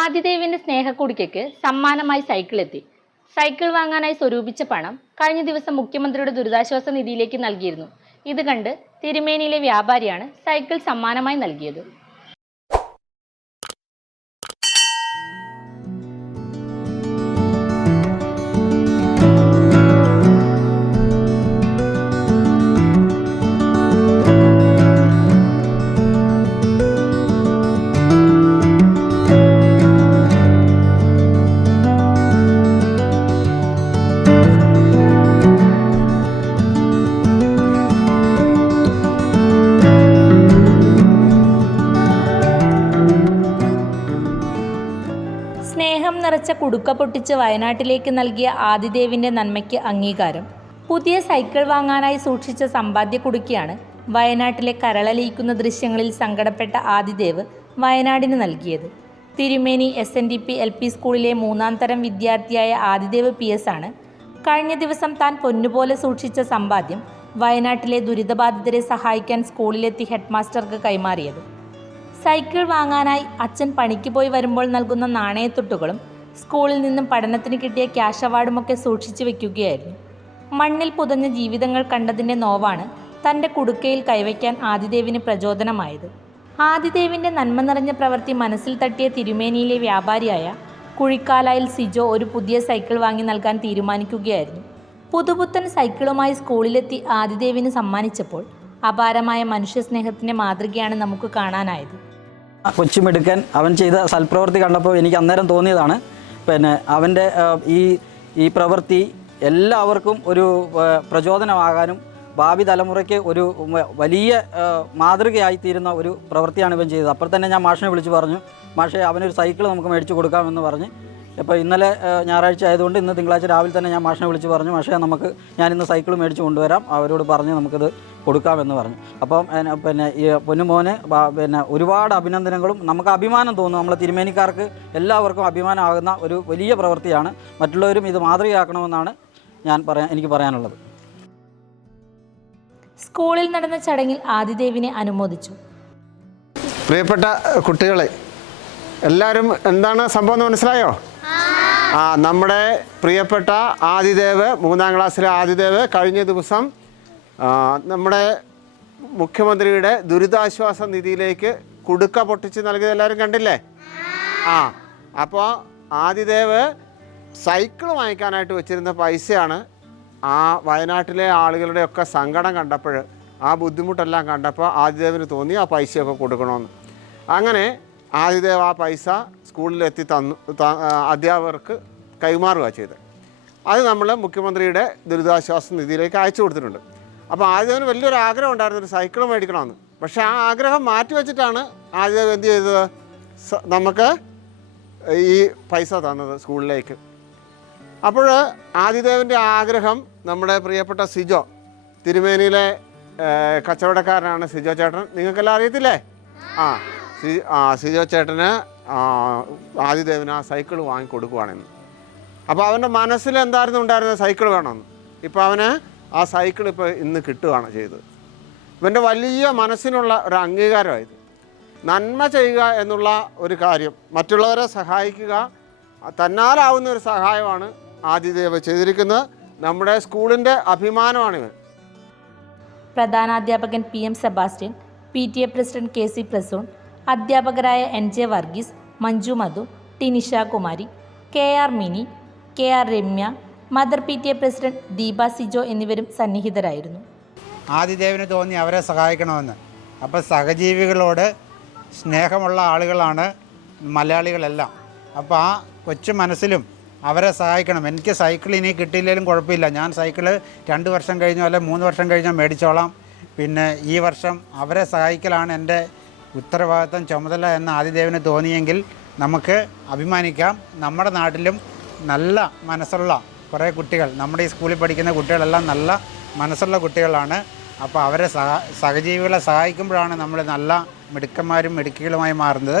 ആദിദേവിന്റെ സ്നേഹക്കുടിക്കയ്ക്ക് സമ്മാനമായി സൈക്കിൾ എത്തി സൈക്കിൾ വാങ്ങാനായി സ്വരൂപിച്ച പണം കഴിഞ്ഞ ദിവസം മുഖ്യമന്ത്രിയുടെ ദുരിതാശ്വാസ നിധിയിലേക്ക് നൽകിയിരുന്നു. ഇത് കണ്ട് തിരുമേനിയിലെ വ്യാപാരിയാണ് സൈക്കിൾ സമ്മാനമായി നൽകിയത്. നിറച്ച കുടുക്ക പൊട്ടിച്ച് വയനാട്ടിലേക്ക് നൽകിയ ആദിദേവിന്റെ നന്മയ്ക്ക് അംഗീകാരം. പുതിയ സൈക്കിൾ വാങ്ങാനായി സൂക്ഷിച്ച സമ്പാദ്യ കുടുക്കിയാണ് വയനാട്ടിലെ കരളലിയിക്കുന്ന ദൃശ്യങ്ങളിൽ സങ്കടപ്പെട്ട ആദിദേവ് വയനാടിന് നൽകിയത്. Thirumeni S N D P L P സ്കൂളിലെ മൂന്നാം തരം വിദ്യാർത്ഥിയായ ആദിദേവ് പി എസ് ആണ്. കഴിഞ്ഞ ദിവസം താൻ പൊന്നുപോലെ സൂക്ഷിച്ച സമ്പാദ്യം വയനാട്ടിലെ ദുരിതബാധിതരെ സഹായിക്കാൻ സ്കൂളിലെത്തി ഹെഡ്മാസ്റ്റർക്ക് കൈമാറിയത്. സൈക്കിൾ വാങ്ങാനായി അച്ഛൻ പണിക്ക് പോയി വരുമ്പോൾ നൽകുന്ന നാണയത്തുട്ടുകളും സ്കൂളിൽ നിന്നും പഠനത്തിന് കിട്ടിയ ക്യാഷ് അവാർഡുമൊക്കെ സൂക്ഷിച്ചു വെക്കുകയായിരുന്നു. മണ്ണിൽ പുതഞ്ഞ ജീവിതങ്ങൾ കണ്ടതിന്റെ നോവാണ് തന്റെ കുടുക്കയിൽ കൈവയ്ക്കാൻ ആദിദേവിന് പ്രചോദനമായത്. ആദിദേവിന്റെ നന്മ നിറഞ്ഞ പ്രവൃത്തി മനസ്സിൽ തട്ടിയ തിരുമേനിയിലെ വ്യാപാരിയായ കുഴിക്കാലായിൽ സിജോ ഒരു പുതിയ സൈക്കിൾ വാങ്ങി നൽകാൻ തീരുമാനിക്കുകയായിരുന്നു. പുതുപുത്തൻ സൈക്കിളുമായി സ്കൂളിലെത്തി ആദിദേവിന് സമ്മാനിച്ചപ്പോൾ അപാരമായ മനുഷ്യസ്നേഹത്തിന്റെ മാതൃകയാണ് നമുക്ക് കാണാനായത്. കൊച്ചുമിടുക്കൻ അവൻ ചെയ്ത സൽപ്രവൃത്തി കണ്ടപ്പോൾ എനിക്ക് അന്നേരം തോന്നിയതാണ് പിന്നെ അവന്റെ ഈ ഈ പ്രവൃത്തി എല്ലാവർക്കും ഒരു പ്രചോദനമാകാനും ഭാവി തലമുറയ്ക്ക് ഒരു വലിയ മാതൃകയായിത്തീരുന്ന മാതൃകയായി തീരുന്ന ഒരു പ്രവൃത്തിയാണ് ഇവൻ ചെയ്തത്. അപ്പോൾ തന്നെ ഞാൻ മാഷിനെ വിളിച്ച് പറഞ്ഞു മാഷെ അവനൊരു സൈക്കിൾ നമുക്ക് മേടിച്ച് കൊടുക്കാമെന്ന് പറഞ്ഞ് ഇപ്പോൾ ഇന്നലെ ഞായറാഴ്ച ആയതുകൊണ്ട് ഇന്ന് തിങ്കളാഴ്ച രാവിലെ തന്നെ ഞാൻ മാഷിനെ വിളിച്ച് പറഞ്ഞു മാഷേ നമുക്ക് ഞാൻ ഇന്ന് സൈക്കിൾ മേടിച്ച് കൊണ്ടുവരാം. അവരോട് പറഞ്ഞ് നമുക്കിത് കൊടുക്കാമെന്ന് പറഞ്ഞു. അപ്പം എന്നെ- പിന്നെ ഈ പൊന്നുമോന് പിന്നെ ഒരുപാട് അഭിനന്ദനങ്ങളും നമുക്ക് അഭിമാനം തോന്നും. നമ്മളെ തിരുമേനിക്കാർക്ക് എല്ലാവർക്കും അഭിമാനമാകുന്ന ഒരു വലിയ പ്രവൃത്തിയാണ്. മറ്റുള്ളവരും ഇത് മാതൃകയാക്കണമെന്നാണ് ഞാൻ പറയാൻ എനിക്ക് പറയാനുള്ളത്. സ്കൂളിൽ നടന്ന ചടങ്ങിൽ ആദിദേവിനെ അനുമോദിച്ചു. പ്രിയപ്പെട്ട കുട്ടികളെ എല്ലാവരും എന്താണ് സംഭവം എന്ന് മനസ്സിലായോ? ആ നമ്മുടെ പ്രിയപ്പെട്ട ആദിദേവ് മൂന്നാം ക്ലാസ്സിലെ ആദിദേവ് കഴിഞ്ഞ ദിവസം നമ്മുടെ മുഖ്യമന്ത്രിയുടെ ദുരിതാശ്വാസ നിധിയിലേക്ക് കുടുക്ക പൊട്ടിച്ച് നൽകിയത് എല്ലാവരും കണ്ടില്ലേ? ആ അപ്പോൾ ആദിദേവ് സൈക്കിൾ വാങ്ങിക്കാനായിട്ട് വെച്ചിരുന്ന പൈസയാണ് ആ വയനാട്ടിലെ ആളുകളുടെയൊക്കെ സങ്കടം കണ്ടപ്പോൾ ആ ബുദ്ധിമുട്ടെല്ലാം കണ്ടപ്പോൾ ആദിദേവിന് തോന്നി ആ പൈസയൊക്കെ കൊടുക്കണമെന്ന്. അങ്ങനെ ആദിദേവ് ആ പൈസ സ്കൂളിലെത്തി തന്നു അധ്യാപകർക്ക് കൈമാറുക ചെയ്തത്. അത് നമ്മൾ മുഖ്യമന്ത്രിയുടെ ദുരിതാശ്വാസ നിധിയിലേക്ക് അയച്ചു കൊടുത്തിട്ടുണ്ട്. അപ്പോൾ ആദിദേവന് വലിയൊരു ആഗ്രഹം ഉണ്ടായിരുന്നു ഒരു സൈക്കിൾ മേടിക്കണമെന്ന്. പക്ഷേ ആ ആഗ്രഹം മാറ്റി വെച്ചിട്ടാണ് ആദിദേവ് എന്ത് ചെയ്തത്? നമുക്ക് ഈ പൈസ തന്നത് സ്കൂളിലേക്ക്. അപ്പോൾ ആദിദേവന്റെ ആഗ്രഹം നമ്മുടെ പ്രിയപ്പെട്ട സിജോ തിരുമേനിയിലെ കച്ചവടക്കാരനാണ് സിജോ ചേട്ടൻ. നിങ്ങൾക്കെല്ലാം അറിയത്തില്ലേ? ആ. സി ശ്രീജോ ചേട്ടന് ആദിദേവന് ആ സൈക്കിൾ വാങ്ങിക്കൊടുക്കുവാണെന്ന് അപ്പോൾ അവന്റെ മനസ്സിൽ എന്തായിരുന്നു ഉണ്ടായിരുന്നത്? സൈക്കിൾ വേണമെന്ന്. ഇപ്പോൾ അവന് ആ സൈക്കിൾ ഇപ്പോൾ ഇന്ന് കിട്ടുകയാണ് ചെയ്തത് ഇവന്റെ വലിയ മനസ്സിനുള്ള ഒരു അംഗീകാരമായത് നന്മ ചെയ്യുക എന്നുള്ള ഒരു കാര്യം മറ്റുള്ളവരെ സഹായിക്കുക തന്നാലാവുന്ന ഒരു സഹായമാണ് ആദിദേവ ചെയ്തിരിക്കുന്നത്. നമ്മുടെ സ്കൂളിന്റെ അഭിമാനമാണിവൻ പ്രധാനാധ്യാപകൻ P M Sebastian P T A president K C Prasoon അധ്യാപകരായ N J Varghese Manju Madhu Tinisha Kumari K R Mini K R Ramya mother P T A president Deepa Sijo എന്നിവരും സന്നിഹിതരായിരുന്നു. ആദിദേവിന് തോന്നി അവരെ സഹായിക്കണമെന്ന്. അപ്പോൾ സഹജീവികളോട് സ്നേഹമുള്ള ആളുകളാണ് മലയാളികളെല്ലാം. അപ്പോൾ ആ കൊച്ചു മനസ്സിലും അവരെ സഹായിക്കണം. എനിക്ക് സൈക്കിൾ ഇനി കിട്ടിയില്ലെങ്കിലും കുഴപ്പമില്ല. ഞാൻ സൈക്കിൾ രണ്ട് വർഷം കഴിഞ്ഞോ അല്ലെ മൂന്ന് വർഷം കഴിഞ്ഞോ മേടിച്ചോളാം. പിന്നെ ഈ വർഷം അവരെ സഹായിക്കലാണ് എന്റെ ഉത്തരവാദിത്തം ചുമതല എന്ന ആദിദേവന് തോന്നിയെങ്കിൽ നമുക്ക് അഭിമാനിക്കാം. നമ്മുടെ നാട്ടിലും നല്ല മനസ്സുള്ള കുറേ കുട്ടികൾ നമ്മുടെ ഈ സ്കൂളിൽ പഠിക്കുന്ന കുട്ടികളെല്ലാം നല്ല മനസ്സുള്ള കുട്ടികളാണ്. അപ്പോൾ അവരെ സഹ സഹജീവികളെ സഹായിക്കുമ്പോഴാണ് നമ്മൾ നല്ല മിടുക്കന്മാരും മിടുക്കികളുമായി മാറുന്നത്.